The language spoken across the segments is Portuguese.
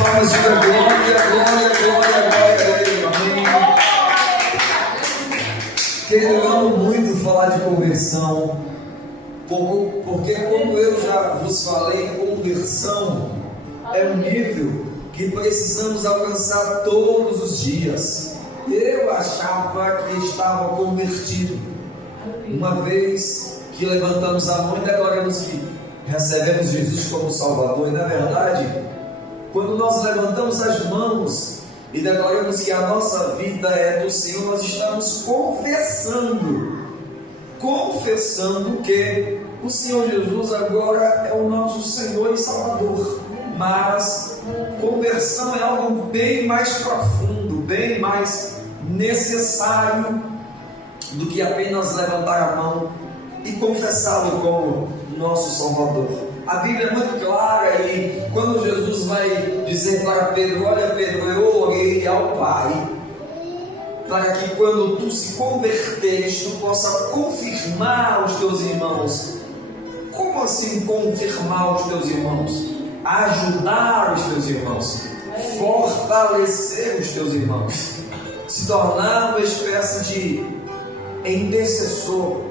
palmas, diga glória, glória, glória, glória a Ele, amém. Querido, eu amo muito falar de conversão, porque como eu já vos falei, conversão é um nível que precisamos alcançar todos os dias. Eu achava que estava convertido, uma vez que levantamos a mão e declaramos que recebemos Jesus como Salvador, e na verdade, quando nós levantamos as mãos e declaramos que a nossa vida é do Senhor, nós estamos confessando que o Senhor Jesus agora é o nosso Senhor e Salvador. Mas conversão é algo bem mais profundo, bem mais necessário do que apenas levantar a mão e confessá-lo como nosso Salvador. A Bíblia é muito clara, e quando Jesus vai dizer para Pedro: olha Pedro, eu orei ao Pai para que quando tu se converteres, tu possa confirmar os teus irmãos. Como assim confirmar os teus irmãos? Ajudar os teus irmãos, fortalecer os teus irmãos, se tornar uma espécie de intercessor,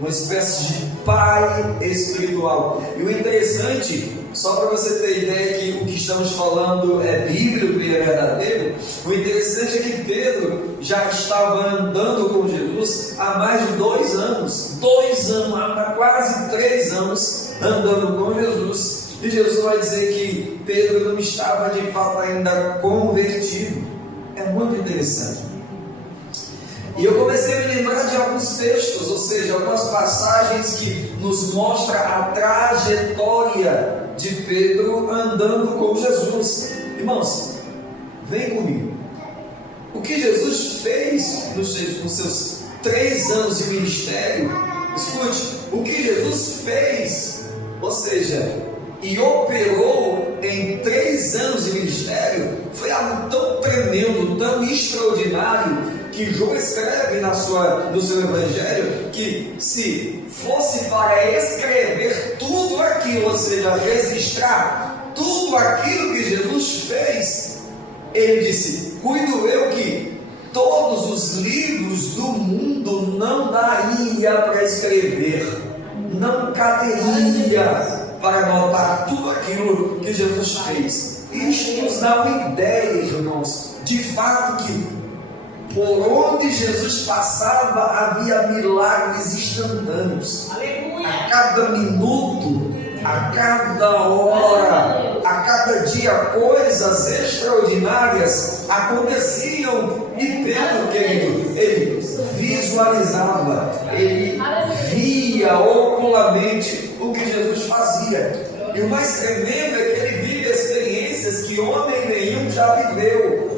uma espécie de pai espiritual. E o interessante, só para você ter ideia que o que estamos falando é bíblico e é verdadeiro, o interessante é que Pedro já estava andando com Jesus há mais de 2 anos, há quase 3 anos andando com Jesus. E Jesus vai dizer que Pedro não estava de fato ainda convertido. É muito interessante. E eu comecei a me lembrar de alguns textos, ou seja, algumas passagens que nos mostram a trajetória de Pedro andando com Jesus. Irmãos, vem comigo. O que Jesus fez nos seus 3 anos de ministério, escute, o que Jesus fez, ou seja, e operou em 3 anos de ministério, foi algo tão tremendo, tão extraordinário, que João escreve no seu evangelho, que se fosse para escrever tudo aquilo, ou seja, registrar tudo aquilo que Jesus fez, ele disse: cuido eu que todos os livros do mundo não daria para escrever, não caberia para anotar tudo aquilo que Jesus fez. Isto nos dá uma ideia, irmãos, de fato que por onde Jesus passava havia milagres instantâneos. Aleluia. A cada minuto, a cada hora, a cada dia, coisas extraordinárias aconteciam. E Pedro, querido, ele visualizava, ele via oculamente o que Jesus fazia. E o mais tremendo é que ele vive experiências que homem nenhum já viveu.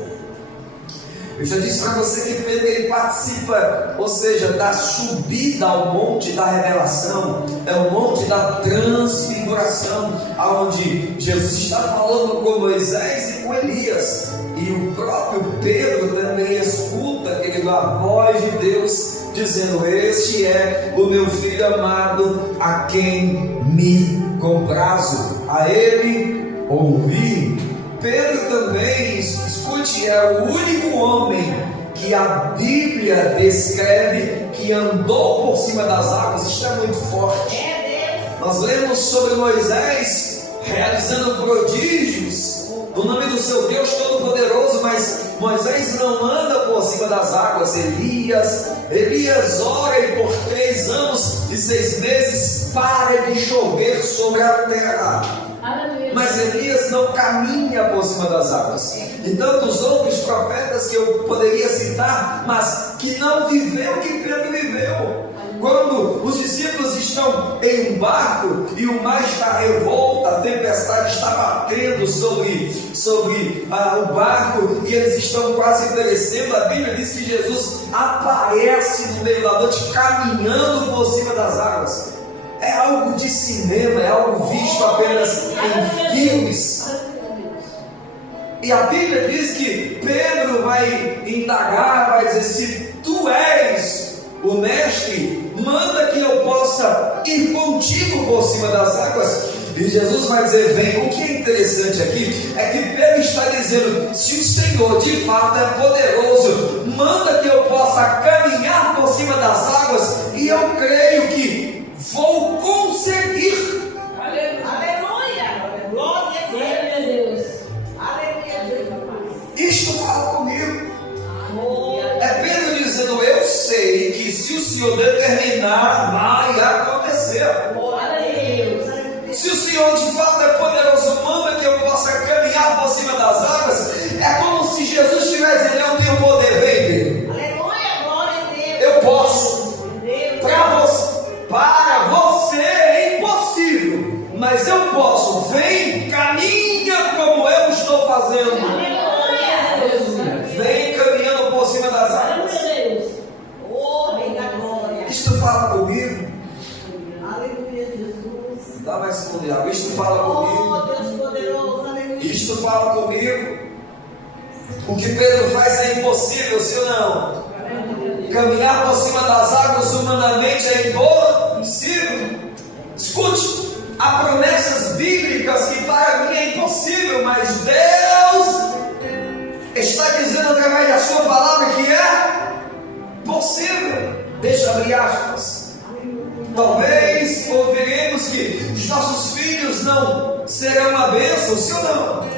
Eu já disse para você que Pedro ele participa, ou seja, da subida ao monte da revelação, é o monte da transfiguração, onde Jesus está falando com Moisés e com Elias, e o próprio Pedro também escuta a voz de Deus dizendo: este é o meu filho amado, a quem me comprazo, a ele ouvi. Pedro também, escute, é o único homem que a Bíblia descreve que andou por cima das águas. Isto é muito forte. Nós lemos sobre Moisés realizando prodígios no nome do seu Deus Todo-Poderoso, mas Moisés não anda por cima das águas. Elias ora e por 3 anos e 6 meses para de chover sobre a terra. Mas Elias não caminha por cima das águas. E tantos outros profetas que eu poderia citar, mas que não viveu o que Pedro viveu. Quando os discípulos estão em um barco e o mar está revolto, a tempestade está batendo sobre o barco e eles estão quase perecendo, a Bíblia diz que Jesus aparece no meio da noite caminhando por cima das águas. É algo de cinema, é algo visto apenas em filmes. E a Bíblia diz que Pedro vai indagar, vai dizer: se tu és o mestre, manda que eu possa ir contigo por cima das águas. E Jesus vai dizer: vem. O que interessante aqui é que Pedro está dizendo: se o Senhor de fato é poderoso, manda que eu possa caminhar por cima das águas, e eu creio que vou conseguir. Aleluia! Glória a Deus! Aleluia! Isto fala comigo. É Pedro dizendo: eu sei que se o Senhor determinar, vai acontecer. Se o Senhor de fato é poderoso, manda que eu possa caminhar por cima das águas. É como se Jesus estivesse dizendo: eu tenho poder, vem, Pedro. Aleluia, glória a Deus. Eu posso. Para você é impossível, mas eu posso. Vem, caminha como eu estou fazendo. Aleluia. Vem caminhando por cima das águas. Oh, rei da glória. Isto fala comigo. Aleluia, Jesus. Dá mais fundo. Isto fala comigo. Oh, Deus poderoso, aleluia. Isto fala comigo. O que Pedro faz é impossível, sim ou não? Caminhar por cima das águas humanamente é impossível. Escute, há promessas bíblicas que para mim é impossível, mas Deus está dizendo através da sua palavra que é possível. Deixa eu abrir aspas. Talvez ouviremos que os nossos filhos não serão uma bênção, sim ou não?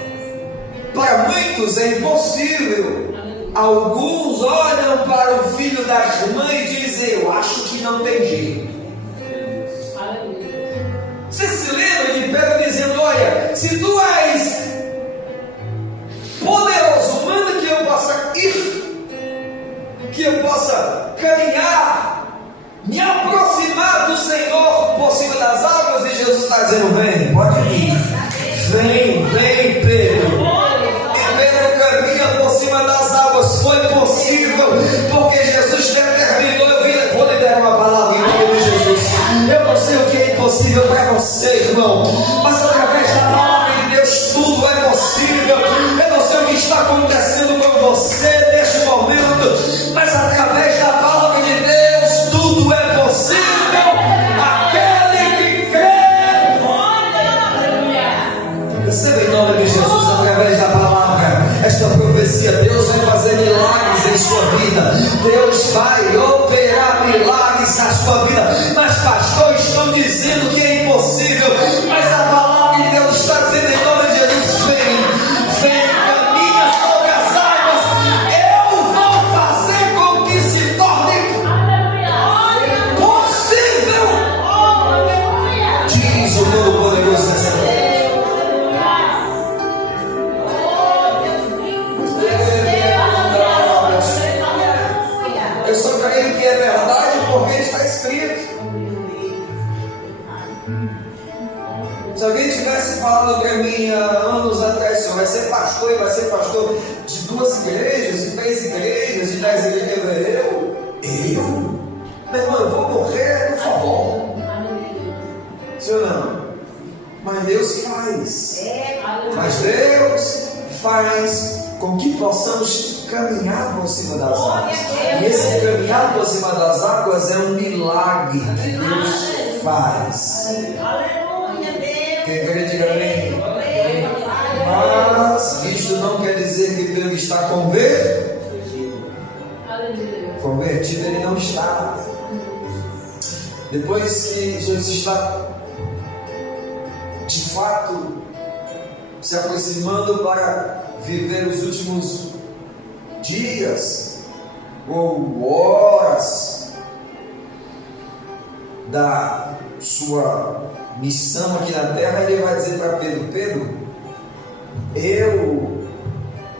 Para muitos é impossível. Alguns olham para o filho da irmã e dizem: eu acho que não tem jeito. Você se lembra de Pedro dizendo: olha, se tu és poderoso, manda que eu possa ir, que eu possa caminhar, me aproximar do Senhor por cima das águas. E Jesus está dizendo: vem, pode ir. Vem, Pedro. E Pedro caminha por cima das águas. Foi possível, porque Jesus determinou. Eu vou lhe dar uma palavra em nome de Jesus. Eu não sei o que é impossível para você, irmão, mas através da palavra de Deus tudo é possível. Eu não sei o que está acontecendo com você neste momento, mas através da palavra de Deus tudo é possível. Aquele que crê, receba em nome de Jesus através da palavra esta profecia. Deus vai fazer milagres em sua vida. Deus vai operar milagres na sua vida. Mas pastor, estão dizendo que é impossível, mas a palavra de Deus está dizendo em nome de Jesus: vem, caminha sobre as águas. Eu vou fazer com que se torne possível. Diz o Todo-Poderoso nessa noite. Eu só creio que é verdade porque está escrito. Se alguém tivesse falado para mim há anos atrás: você vai ser pastor e vai ser pastor de 2 igrejas, de 3 igrejas, de 10 igrejas, eu? Meu irmão, eu vou morrer no forró. Sim ou não? Mas Deus faz. Mas Deus faz com que possamos caminhar por cima das águas. E esse caminhar por cima das águas é um milagre que Deus faz. Quem crê, diga amém. Mas isto não quer dizer que Pedro está convertido, ele não está. Depois que Jesus está de fato se aproximando para viver os últimos dias ou horas da sua missão aqui na terra, ele vai dizer para Pedro: Pedro, eu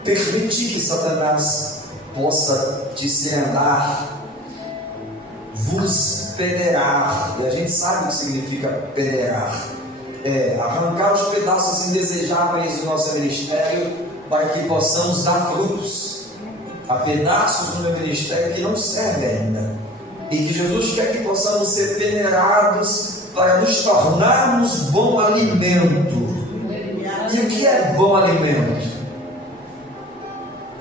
permiti que Satanás possa te andar, vos peneirar. E a gente sabe o que significa peneirar: arrancar os pedaços indesejáveis do nosso ministério, para que possamos dar frutos. Há pedaços no meu ministério que não servem ainda, e que Jesus quer que possamos ser peneirados para nos tornarmos bom alimento. E o que é bom alimento?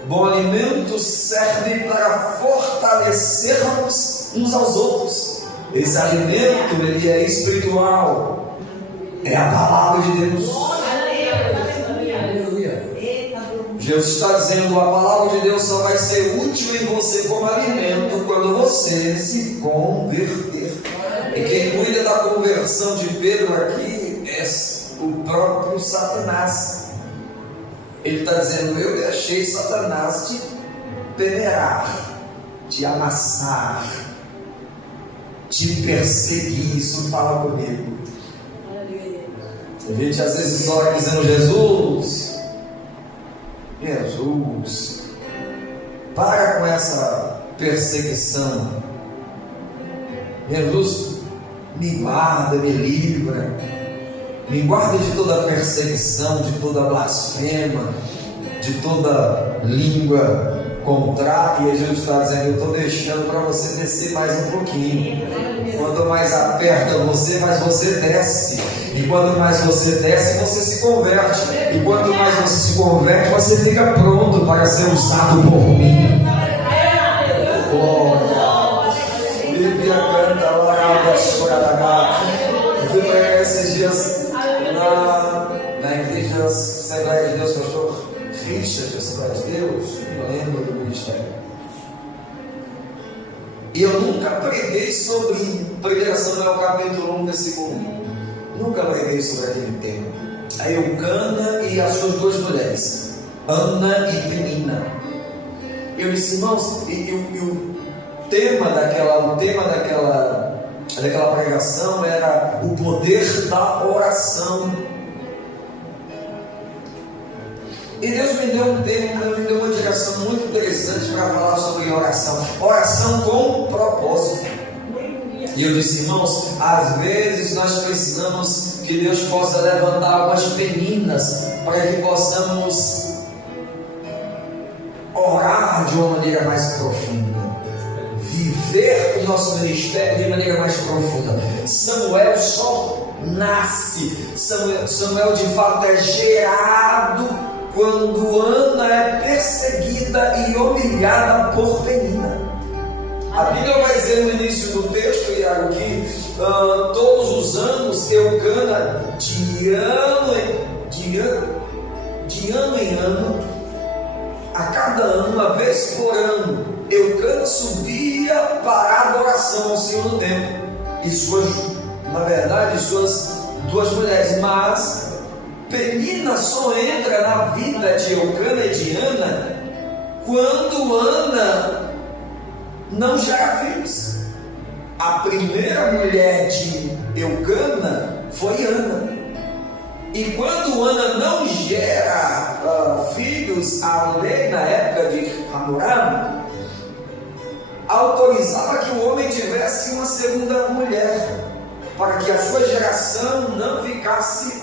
Bom alimento serve para fortalecermos uns aos outros. Esse alimento, ele é espiritual, é a palavra de Deus. Jesus está dizendo: a palavra de Deus só vai ser útil em você como alimento quando você se converter. E quem cuida da conversão de Pedro aqui é o próprio Satanás. Ele está dizendo: eu deixei Satanás te peneirar, te amassar, te perseguir. Isso fala comigo. A gente às vezes ora dizendo: Jesus, para com essa perseguição. Jesus, me guarda, me livra, me guarda de toda perseguição, de toda blasfema, de toda língua contrária. E Jesus está dizendo: eu estou deixando para você descer mais um pouquinho. Quanto mais aperta você, mais você desce. E quanto mais você desce, você se converte. E quanto mais você se converte, você fica pronto para ser usado por mim. Bíblia canta, larga, chora. Eu fui pregar esses dias na igreja Assembleia de Deus, pastor Richard, Assembleia de Deus, me lembro do ministério. E eu nunca preguei sobre 1 Samuel capítulo 1, versículo 1. Nunca preguei sobre aquele tema. A Eucana e as suas duas mulheres, Ana e Penina. Eu disse: irmãos, o tema daquela pregação era o poder da oração. E Deus me deu um tema, me deu uma direção muito interessante para falar sobre oração. Oração com propósito. E eu disse: irmãos, às vezes nós precisamos que Deus possa levantar algumas peninas para que possamos orar de uma maneira mais profunda, viver o nosso ministério de maneira mais profunda. Samuel só nasce, Samuel de fato é gerado quando Ana é perseguida e humilhada por Penina. A Bíblia vai dizer no início do texto, Iago, que todos os anos Eucana, de ano em ano, a cada ano, uma vez por ano, Eucana subia para a adoração ao Senhor no templo. E suas duas mulheres, mas Penina só entra na vida de Eucana e de Ana quando Ana não gera filhos. A primeira mulher de Eucana foi Ana. E quando Ana não gera filhos, a lei na época de Amoram autorizava que o homem tivesse uma segunda mulher, para que a sua geração não ficasse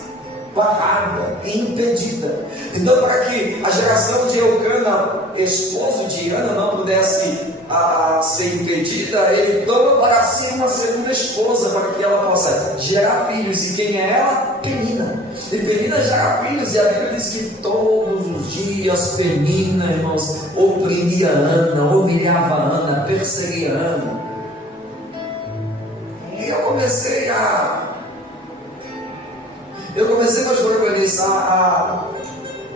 barrada, impedida. Então, para que a geração de Eucana, esposo de Ana, não pudesse ser impedida, ele toma para si uma segunda esposa, para que ela possa gerar filhos. E quem é ela? Penina. E Penina gera filhos, e a Bíblia diz que todos os dias Penina, irmãos, oprimia Ana, humilhava Ana, perseguia Ana. E eu comecei, pastor Evanilson,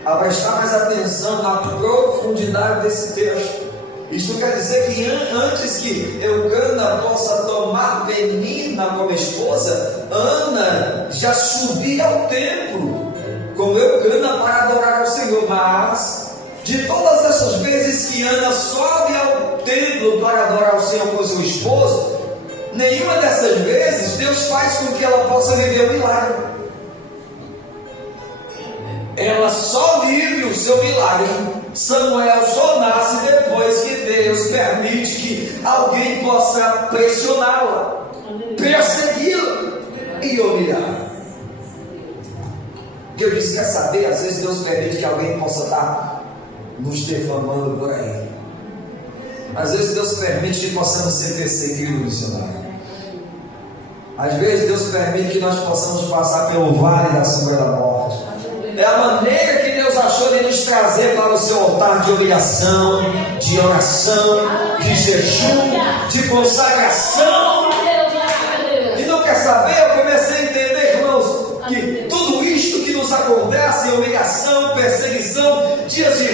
a prestar mais atenção na profundidade desse texto. Isto quer dizer que antes que Eucana possa tomar Penina como esposa, Ana já subia ao templo com Eucana para adorar ao Senhor. Mas de todas essas vezes que Ana sobe ao templo para adorar ao Senhor com seu esposo, nenhuma dessas vezes Deus faz com que ela possa viver o milagre. Ela só vive o seu milagre. Samuel só nasce depois que Deus permite que alguém possa pressioná-la, persegui-la e humilhar. Eu disse: quer saber? Às vezes Deus permite que alguém possa estar nos defamando por aí. Às vezes Deus permite que possamos ser perseguidos, missionário. Às vezes Deus permite que nós possamos passar pelo vale da sombra da morte. É a maneira que Deus achou de nos trazer para o seu altar de humilhação, de oração, de jejum, de consagração. E não quer saber? Eu comecei a entender, irmãos, que tudo isto que nos acontece, humilhação, perseguição, dias de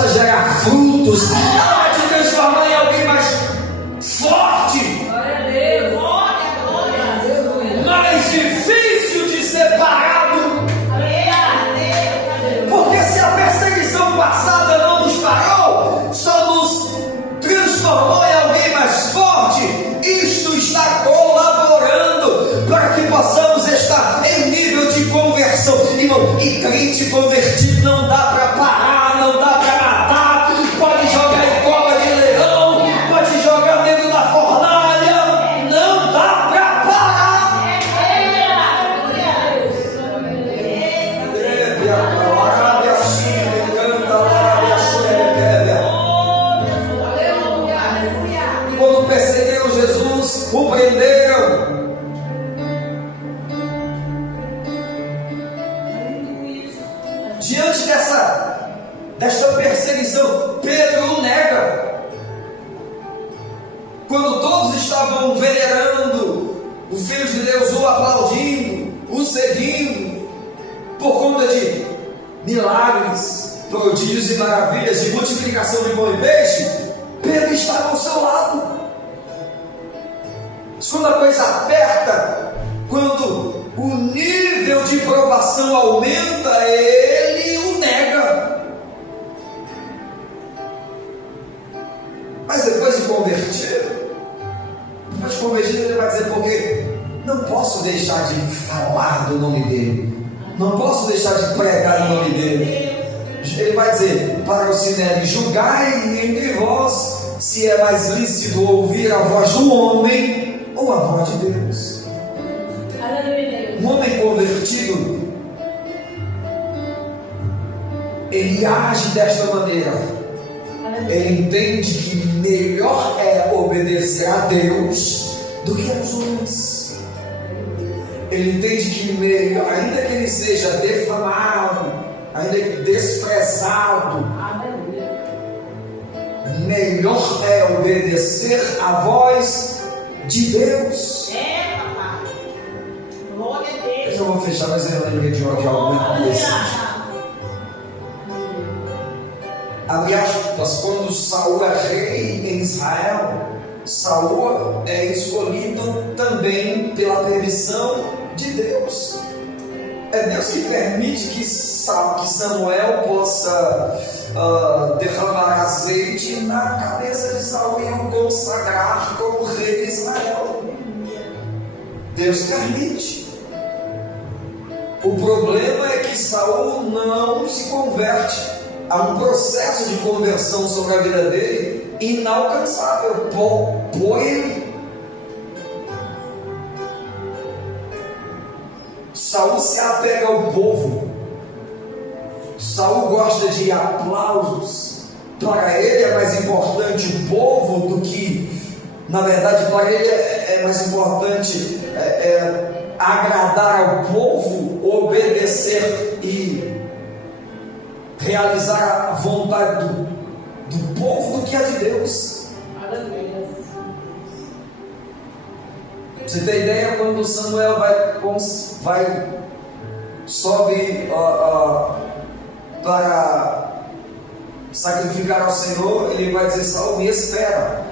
possa gerar frutos, ela vai te transformar em alguém mais forte, Glória a Deus. Glória a Deus. mais difícil de separado. Porque se a perseguição passada não nos parou, só nos transformou em alguém mais forte, isto está colaborando para que possamos estar em nível de conversão. Irmão, e crente convertido não dá para parar, não dá para matar, pode jogar em cova de leão, pode jogar dentro da fornalha, não dá para parar. Quando perseguiram Jesus, o prenderam. Diante desta perseguição, Pedro o nega. Quando todos estavam venerando o Filho de Deus, o aplaudindo, o seguindo, por conta de milagres, prodígios e maravilhas, de multiplicação de pão e peixe, Pedro estava ao seu lado. Mas quando a coisa aperta, quando o nível de provação aumenta, ele o nega. Mas depois de convertido, ele vai dizer: porque não posso deixar de falar do nome dele, não posso deixar de pregar no nome dele. Ele vai dizer para o Sinédrio: julgai entre vós se é mais lícito ouvir a voz do homem ou a voz de Deus. Um homem convertido, ele age desta maneira. Ele entende que melhor é obedecer a Deus do que aos homens. Ele entende que melhor, ainda que ele seja defamado, ainda que desprezado, melhor é obedecer a voz de Deus. Papai. Glória a Deus. Eu vou fechar, mas eu lembrei de algo muito interessante. Abre aspas, quando Saul é rei em Israel, Saul é escolhido também pela permissão de Deus. É Deus que permite que Samuel possa derramar azeite na cabeça de Saul e o consagrar como rei de Israel. Deus permite. O problema é que Saul não se converte. Há um processo de conversão sobre a vida dele inalcançável por ele. Saul se apega ao povo. Saul gosta de aplausos. Para ele é mais importante o povo do que, na verdade, para ele é mais importante agradar ao povo, obedecer e realizar a vontade do povo do que a de Deus. Você tem ideia? Quando Samuel sobe para sacrificar ao Senhor, ele vai dizer: Saul, me espera,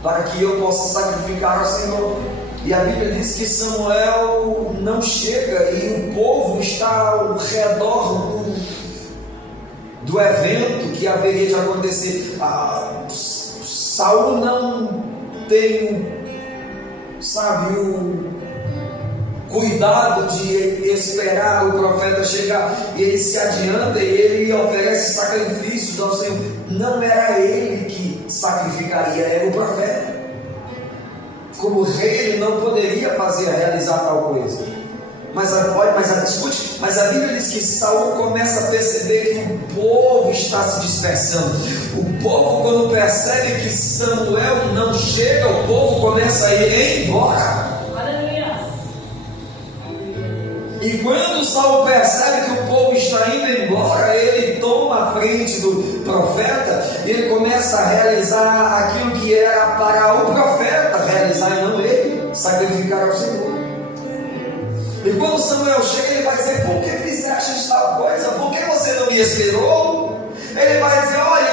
para que eu possa sacrificar ao Senhor. E a Bíblia diz que Samuel não chega e o povo está ao redor do evento que haveria de acontecer. Saul não tem, o cuidado de esperar o profeta chegar, e ele se adianta e ele oferece sacrifícios ao Senhor. Não era ele que sacrificaria, era o profeta. Como rei, ele não poderia realizar tal coisa. Mas a Bíblia diz que Saul começa a perceber que o povo está se dispersando. O povo, quando percebe que Samuel não chega, o povo começa a ir embora. E quando Saul percebe que o povo está indo embora, ele toma a frente do profeta e ele começa a realizar aquilo que era para o profeta realizar e não ele, sacrificar ao Senhor. E quando Samuel chega, ele vai dizer: por que fizeste tal coisa? Por que você não me esperou? Ele vai dizer: olha,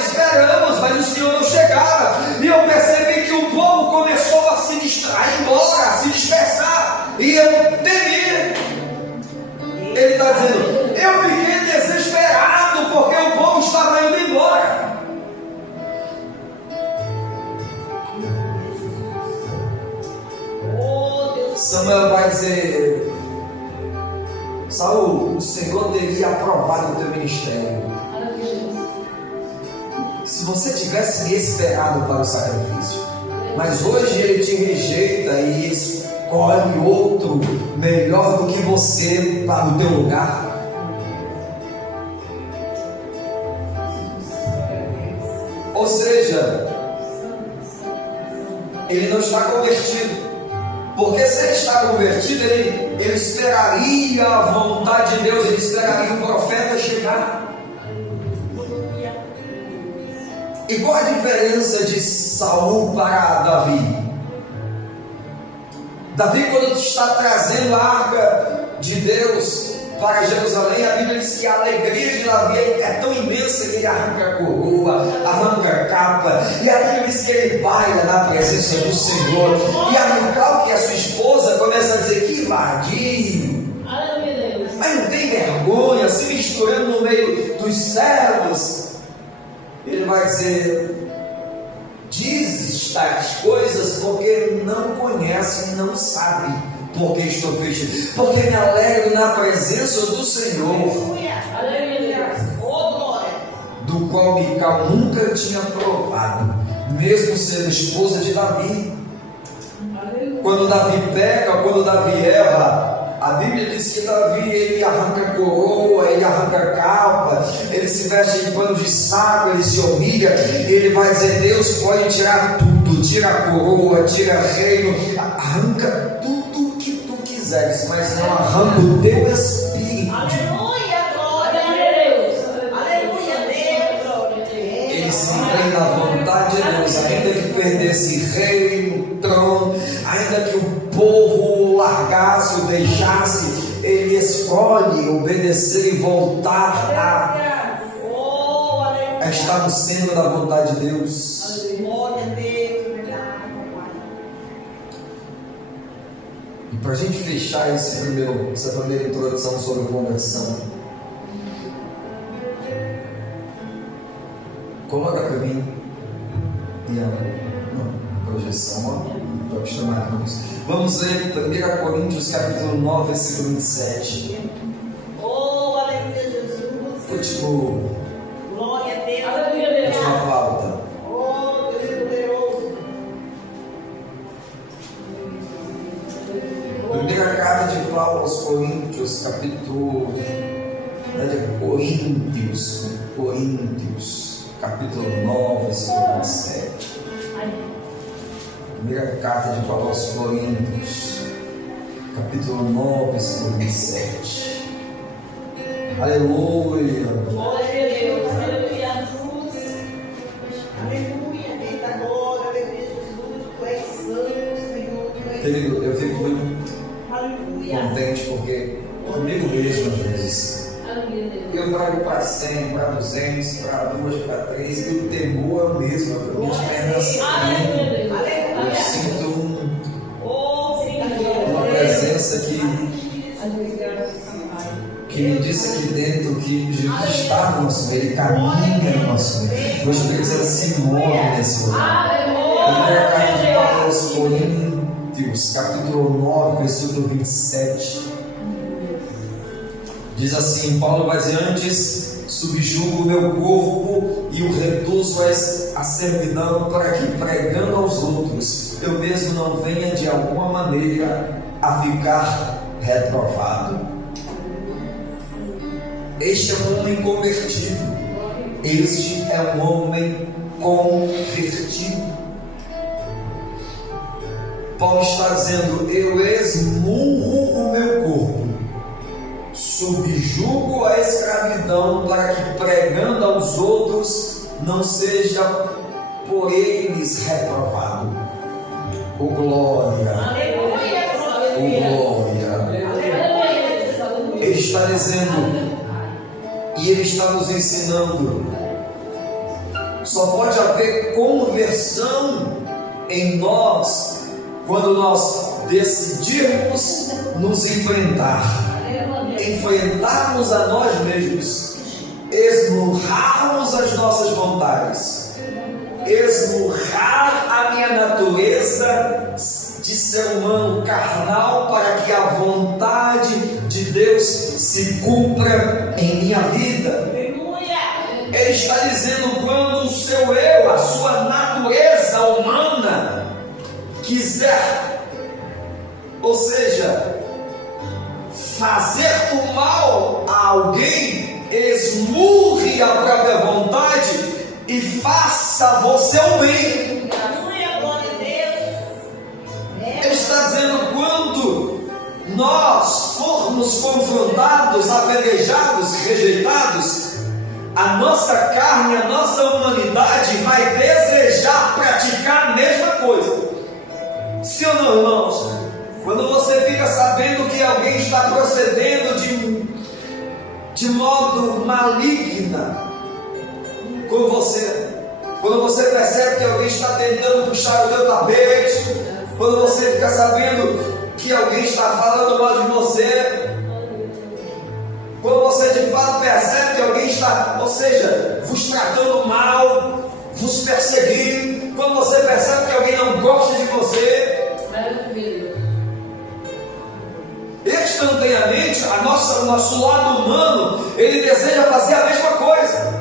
Samuel vai dizer: Saul, o Senhor teria aprovado o teu ministério se você tivesse me esperado para o sacrifício. Mas hoje ele te rejeita e escolhe outro melhor do que você para o teu lugar. Ou seja, ele não está convertido. Porque se ele está convertido, ele esperaria a vontade de Deus, ele esperaria o profeta chegar. E qual a diferença de Saul para Davi? Davi, quando está trazendo a arca de Deus para Jerusalém, a Bíblia diz que a alegria de Davi é tão imensa que ele arranca a coroa, arranca a capa, e a Bíblia diz que ele baila na presença do Senhor. E a Mical, que é a sua esposa, começa a dizer: que vadio, mas não tem vergonha, se misturando no meio dos servos. Ele vai dizer: diz tais coisas porque não conhece e não sabe porque estou vestido, porque me alegro na presença do Senhor, do qual Mical nunca tinha provado, mesmo sendo esposa de Davi. Quando Davi peca, quando Davi erra, a Bíblia diz que Davi, ele arranca a coroa, ele arranca a capa, ele se veste em pano de saco, ele se humilha, e ele vai dizer: Deus pode tirar tudo, tira a coroa, tira o reino, arranca tudo que tu quiseres, mas não arranca o teu espírito. Aleluia, glória a Deus. Aleluia, Deus. Ele se empenha na vontade de Deus, ainda que perdesse reino, trono, ainda que o povo largasse ou deixasse, ele escolhe obedecer e voltar a estar no centro da vontade de Deus. Glória a Deus. E para a gente fechar essa primeira introdução sobre conversão, coloca para mim a projeção, para acostumar com isso. Vamos ler 1 Coríntios capítulo 9, versículo 27. Oh, aleluia, Jesus. Continua. Glória a Deus. Última pauta. Oh, Deus poderoso. Primeira carta de Paulo aos Coríntios, capítulo Coríntios, capítulo 9, versículo 27. Primeira carta de Paulo aos Coríntios, capítulo 9, versículo 27. Aleluia. Glória a Deus. Aleluia, Jesus. Aleluia. Eita glória, aleluia, Jesus. Tu és santo, Senhor. Tu és... Querido, eu fico muito Aleluia. contente porque comigo mesmo, às vezes, eu trago para 100, para 200, para 2, para 3, e o temor é o mesmo, a minha esperança é eu sinto uma presença que me diz aqui dentro que Jesus está no nosso meio, ele caminha no nosso meio. Hoje eu tenho que dizer, se move nesse lugar. Primeira carta de Paulo aos Coríntios, capítulo 9, versículo 27. Diz assim: Paulo vai dizer: antes subjugo o meu corpo e o reduzo a servidão, para que, pregando aos outros, eu mesmo não venha de alguma maneira a ficar reprovado. Este é um homem convertido. Este é um homem convertido. Paulo está dizendo: eu esmurro o meu corpo, subjugo a escravidão, para que, pregando aos outros, não seja por eles reprovado. Oh glória! Aleluia, Oh glória! Ele está dizendo, e ele está nos ensinando, só pode haver conversão em nós quando nós decidirmos nos enfrentarmos a nós mesmos, esmurrarmos as nossas vontades, esmurrar a minha natureza de ser humano carnal para que a vontade de Deus se cumpra em minha vida. Ele está dizendo, quando o seu eu, a sua natureza humana quiser, ou seja, fazer o mal a alguém, esmurre a própria vontade e faça você o bem. Ele está dizendo, quando nós formos confrontados, apedrejados, rejeitados, a nossa carne, a nossa humanidade vai desejar praticar a mesma coisa. Sim ou não, irmãos? Quando você fica sabendo que alguém está procedendo de modo maligno com você, quando você percebe que alguém está tentando puxar o teu tapete, quando você fica sabendo que alguém está falando mal de você, quando você de fato percebe que alguém está, ou seja, vos tratando mal, vos perseguindo, quando você percebe que alguém não gosta de você, instantaneamente o nosso lado humano, ele deseja fazer a mesma coisa.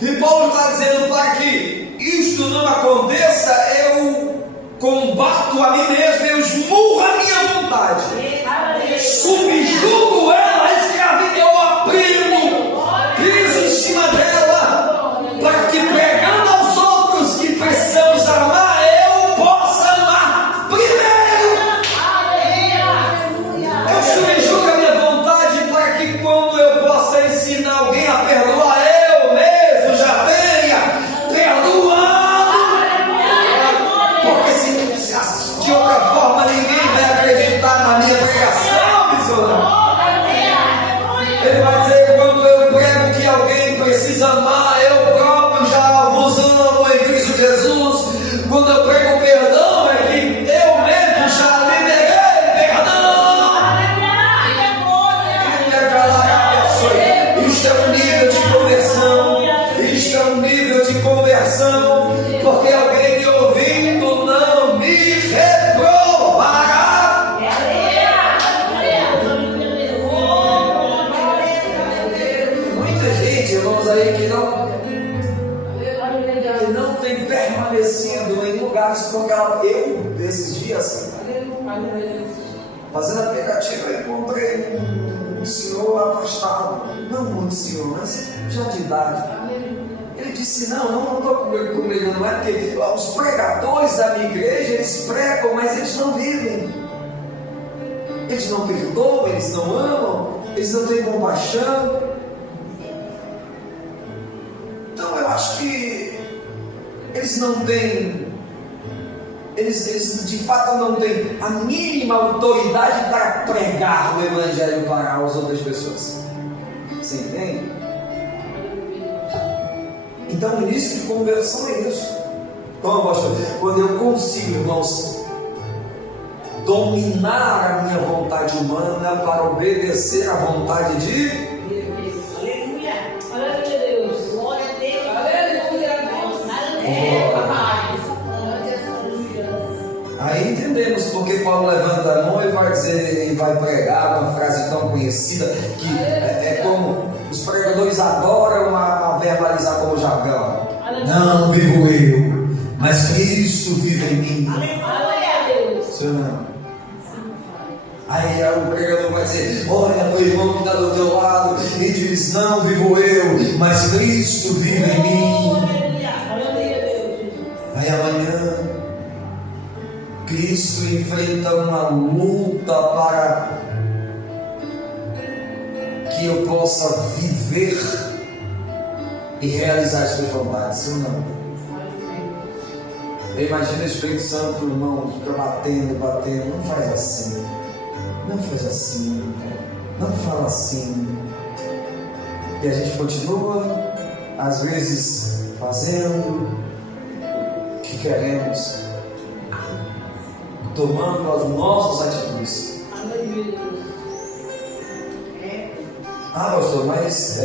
E Paulo está dizendo, para que isto não aconteça, eu combato a mim mesmo, eu esmurro a minha vontade, subjugo ela, eu oprimo, piso em cima dela, para que pregando aos outros que precisamos amar, eu possa amar primeiro. Eu subjugo a minha vontade para que quando eu possa ensinar alguém a perdoar, eu mesmo já tenha perdoado. Porque se de outra forma ninguém vai acreditar na minha pregação, missionário. Ele vai dizer, quando eu prego que alguém precisa amar, eu próprio já vos amo em Cristo Jesus. Quando eu prego perdão, é que eu mesmo já liberei perdão. Isto é um nível de conversão. Isto é um nível de conversão. Porque alguém me ouvindo não me reprovará. Muita gente, irmãos, aí que não tem permanecido em lugares como eu, esses dias, fazendo aplicativo, eu encontrei um senhor afastado, não muito senhor, mas já de idade. Ele disse, não estou comigo, não é porque os pregadores da minha igreja, eles pregam, mas eles não vivem. Eles não perdoam, eles não amam, eles não têm compaixão. Então eu acho que eles não têm, eles de fato não têm a mínima autoridade para pregar o evangelho para as outras pessoas. Você entende? Então o início de conversão é isso. Como, pastor? Quando eu consigo, irmãos, dominar a minha vontade humana para obedecer à vontade de Deus. Aleluia, Deus. Glória a Deus. Aleluia, Deus. Aí entendemos porque Paulo levanta a mão e vai dizer, e vai pregar uma frase tão conhecida que é como os pregadores adoram a verbalizar como jargão. Não vivo eu, mas Cristo vive em mim. Aleluia, Deus. Senhor não. Aí o pregador vai dizer, olha meu irmão que está do teu lado e diz, não vivo eu, mas Cristo vive em mim. Aí amanhã Cristo enfrenta uma luta para que eu possa viver e realizar as suas vontades, sim ou não? Imagina o Espírito Santo, irmão, fica batendo, não faz assim, não faz assim, não fala assim. E a gente continua, às vezes, fazendo o que queremos, tomando as nossas atitudes. Ah, pastor, mas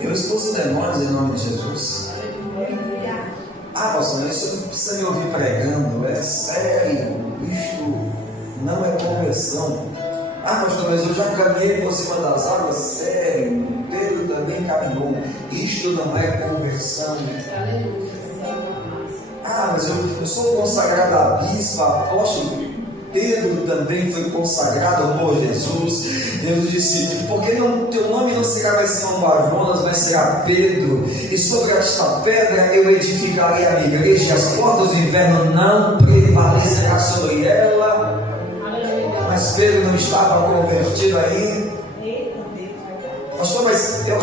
eu expulso demônios em nome de Jesus. Ah, pastor, mas você não precisa me ouvir pregando, é sério, isto não é conversão. Ah, pastor, mas eu já caminhei por cima das águas, sério, Pedro também caminhou, isto não é conversão. Ah, mas eu sou consagrado a bispo, apóstolo. Pedro também foi consagrado ao Senhor Jesus. Deus disse: porque teu nome não será mais Simão Barjonas, mas será Pedro, e sobre esta pedra eu edificarei a minha igreja, e as portas do inferno não prevalecerão sobre ela. Mas Pedro não estava convertido ainda. Pastor, mas eu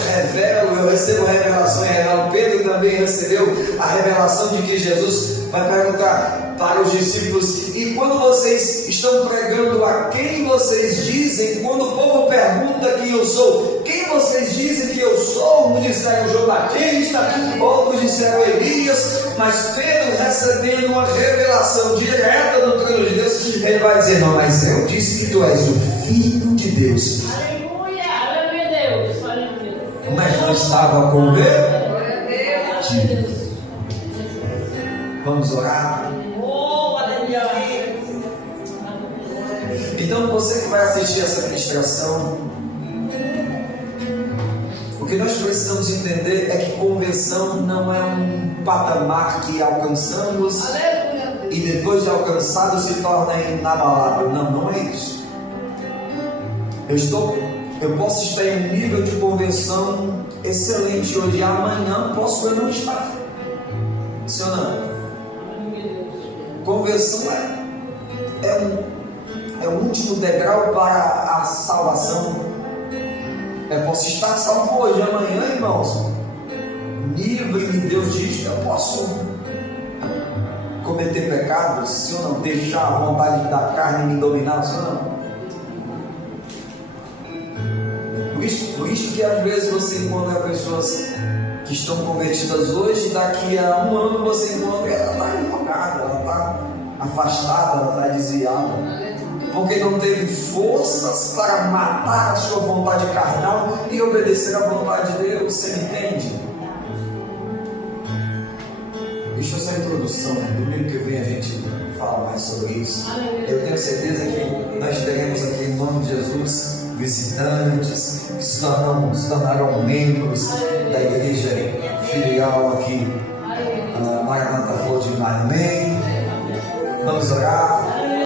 recebo revelação e revelo. Pedro também recebeu a revelação de que Jesus vai perguntar para os discípulos: e quando vocês estão pregando, a quem vocês dizem? Quando o povo pergunta quem eu sou, quem vocês dizem que eu sou? Uns disseram João Batista, outros disseram Elias. Mas Pedro, recebendo uma revelação direta do trono de Deus, ele vai dizer: não, mas eu disse que tu és o Filho de Deus. Mas não estava convertido. Vamos orar. Então você que vai assistir essa ministração, o que nós precisamos entender é que conversão não é um patamar que alcançamos e depois de alcançado se torna inabalável. Não, não é isso. Eu posso estar em um nível de conversão excelente hoje, amanhã posso eu não estar. Sim ou não? Conversão é o último degrau para a salvação. Eu posso estar salvo hoje, amanhã, irmãos, livre-me Deus diz, eu posso cometer pecados, se eu não deixar a vontade da carne me dominar, se eu não. Por isso que às vezes você encontra pessoas que estão convertidas hoje, daqui a um ano você encontra, ela está equivocada, ela está afastada, ela está desviada, porque não teve forças para matar a sua vontade carnal e obedecer à vontade de Deus. Você entende? Deixa eu só a introdução, domingo que vem a gente fala mais sobre isso. Eu tenho certeza que nós teremos aqui, em nome de Jesus, visitantes que se tornarão membros da igreja filial aqui, Maranata Flor de Amém. Vamos orar.